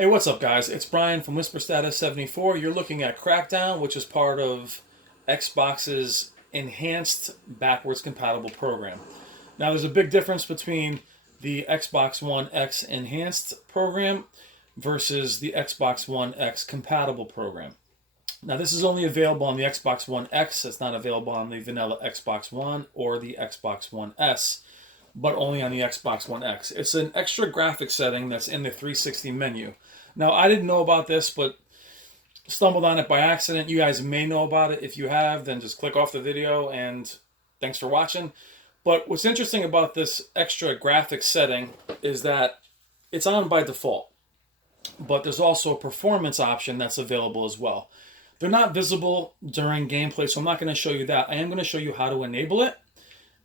Hey, what's up, guys? It's Brian from Whisper Status 74. You're looking at Crackdown, which is part of Xbox's enhanced backwards compatible program. Now, there's a big difference between the Xbox One X enhanced program versus the Xbox One X compatible program. Now, this is only available on the Xbox One X. It's not available on the vanilla Xbox One or the Xbox One S, but only on the Xbox One X. It's an extra graphic setting that's in the 360 menu. Now, I didn't know about this, but stumbled on it by accident. You guys may know about it. If you have, then just click off the video and thanks for watching. But what's interesting about this extra graphic setting is that it's on by default, but there's also a performance option that's available as well. They're not visible during gameplay, so I'm not going to show you that. I am going to show you how to enable it,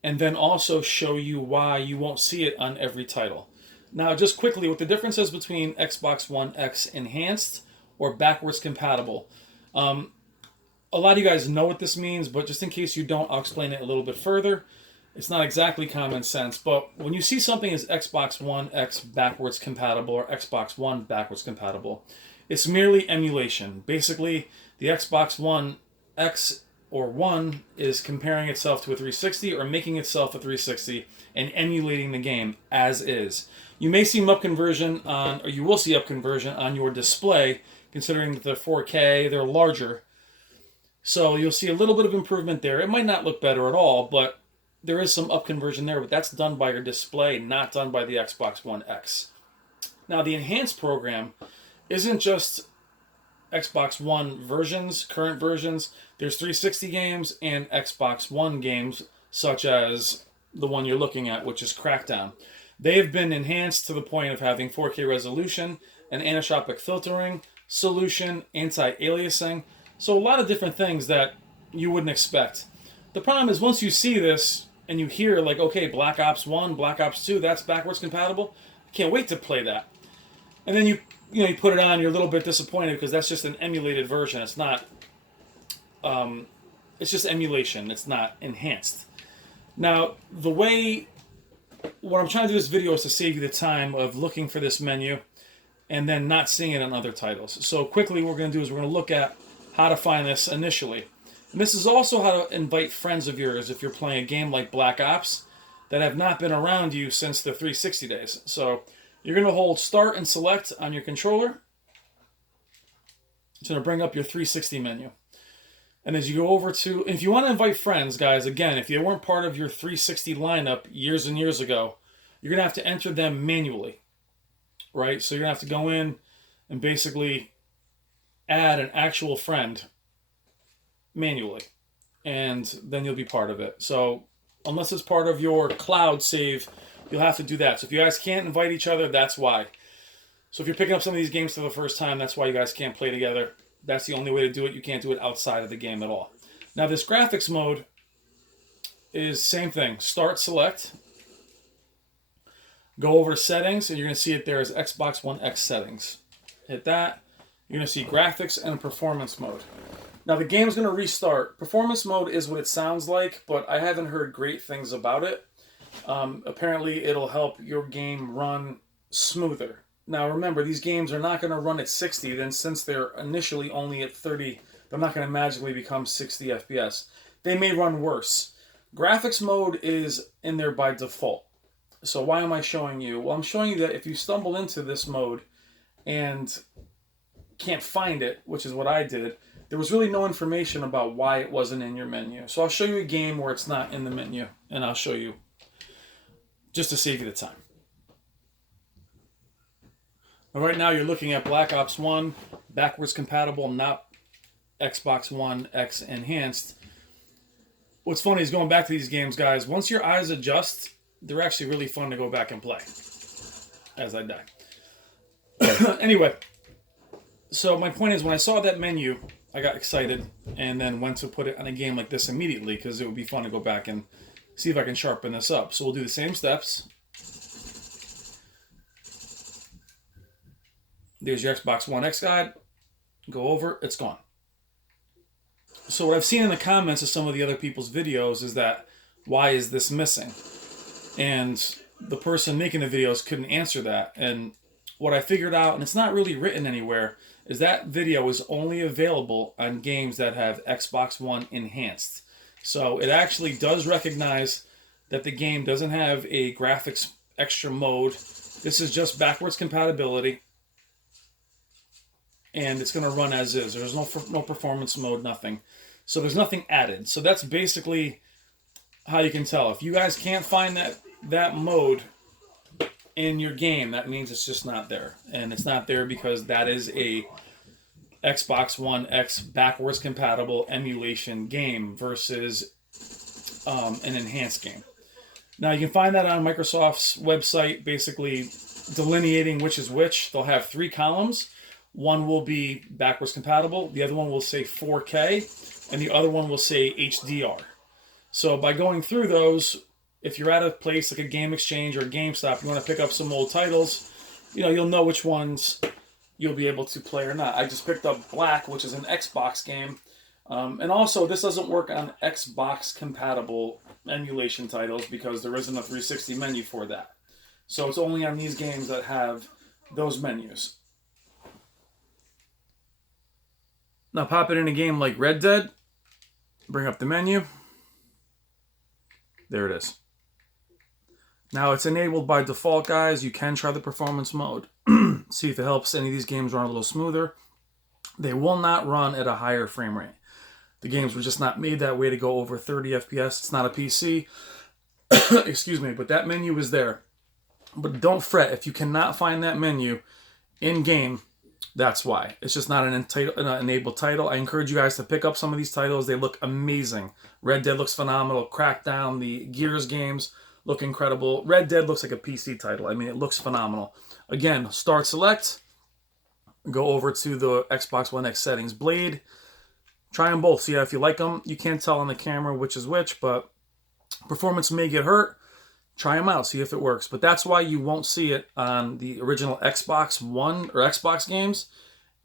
and then also show you why you won't see it on every title. Now, just quickly, what the difference is between Xbox One X Enhanced or backwards compatible. A lot of you guys know what this means, but just in case you don't, I'll explain it a little bit further. It's not exactly common sense, but when you see something as Xbox One X backwards compatible or Xbox One backwards compatible, it's merely emulation. Basically, the Xbox One X or One is comparing itself to a 360 or making itself a 360 and emulating the game as is. You may see up conversion on, or you will see up conversion on your display, considering that they're 4K, they're larger. So you'll see a little bit of improvement there. It might not look better at all, but there is some up conversion there, but that's done by your display, not done by the Xbox One X. Now, the enhanced program isn't just Xbox One versions, current versions. There's 360 games and Xbox One games, such as the one you're looking at, which is Crackdown. They have been enhanced to the point of having 4K resolution, an anisotropic filtering solution, anti-aliasing, so a lot of different things that you wouldn't expect. The problem is once you see this and you hear like, okay, Black Ops 1, Black Ops 2, that's backwards compatible, I can't wait to play that. And then you put it on, you're a little bit disappointed because that's just an emulated version. It's not, it's just emulation. It's not enhanced. Now, what I'm trying to do this video is to save you the time of looking for this menu and then not seeing it on other titles. So quickly what we're going to do is we're going to look at how to find this initially. And this is also how to invite friends of yours if you're playing a game like Black Ops that have not been around you since the 360 days. So you're going to hold Start and Select on your controller. It's going to bring up your 360 menu. And as you go over to, if you want to invite friends, guys, again, if they weren't part of your 360 lineup years and years ago, you're going to have to enter them manually, right? So you're going to have to go in and basically add an actual friend manually, and then you'll be part of it. So unless it's part of your cloud save, you'll have to do that. So if you guys can't invite each other, that's why. So if you're picking up some of these games for the first time, that's why you guys can't play together. That's the only way to do it. You can't do it outside of the game at all. Now, this graphics mode is same thing. Start, Select. Go over to Settings, and you're going to see it there as Xbox One X Settings. Hit that. You're going to see Graphics and Performance Mode. Now, the game's going to restart. Performance Mode is what it sounds like, but I haven't heard great things about it. Apparently, it'll help your game run smoother. Now remember, these games are not going to run at 60, then since they're initially only at 30, they're not going to magically become 60 FPS. They may run worse. Graphics mode is in there by default. So why am I showing you? Well, I'm showing you that if you stumble into this mode and can't find it, which is what I did, there was really no information about why it wasn't in your menu. So I'll show you a game where it's not in the menu, and I'll show you just to save you the time. Right now you're looking at Black Ops 1, backwards compatible, not Xbox One X Enhanced. What's funny is going back to these games, guys, once your eyes adjust, they're actually really fun to go back and play. As I die. Anyway, so my point is when I saw that menu, I got excited and then went to put it on a game like this immediately because it would be fun to go back and see if I can sharpen this up. So we'll do the same steps. There's your Xbox One X guide. Go over, it's gone. So what I've seen in the comments of some of the other people's videos is that, why is this missing? And the person making the videos couldn't answer that. And what I figured out, and it's not really written anywhere, is that video is only available on games that have Xbox One Enhanced. So it actually does recognize that the game doesn't have a graphics extra mode. This is just backwards compatibility, and it's going to run as is. There's no performance mode, nothing. So there's nothing added. So that's basically how you can tell. If you guys can't find that mode in your game, that means it's just not there. And it's not there because that is a Xbox One X backwards compatible emulation game versus an enhanced game. Now you can find that on Microsoft's website, basically delineating which is which. They'll have 3 columns. One will be backwards compatible, the other one will say 4K, and the other one will say HDR. So by going through those, if you're at a place like a Game Exchange or a GameStop, you want to pick up some old titles, you'll know which ones you'll be able to play or not. I just picked up Black, which is an Xbox game. And also, this doesn't work on Xbox compatible emulation titles because there isn't a 360 menu for that. So it's only on these games that have those menus. Now pop it in a game like Red Dead, bring up the menu. There it is. Now it's enabled by default, guys. You can try the performance mode. See if it helps any of these games run a little smoother. They will not run at a higher frame rate. The games were just not made that way to go over 30 FPS. It's not a PC. Excuse me, but that menu is there. But don't fret. If you cannot find that menu in-game, that's why. It's just not an enabled title. I encourage you guys to pick up some of these titles. They look amazing. Red Dead looks phenomenal. Crackdown, the Gears games look incredible. Red Dead looks like a PC title. I mean, it looks phenomenal. Again, start select. Go over to the Xbox One X settings. Blade. Try them both. See if you like them. You can't tell on the camera which is which, but performance may get hurt. Try them out. See if it works. But that's why you won't see it on the original Xbox One or Xbox games,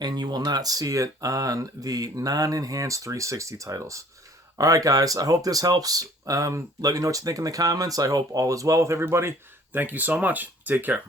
and you will not see it on the non-enhanced 360 titles. All right, guys. I hope this helps. Let me know what you think in the comments. I hope all is well with everybody. Thank you so much. Take care.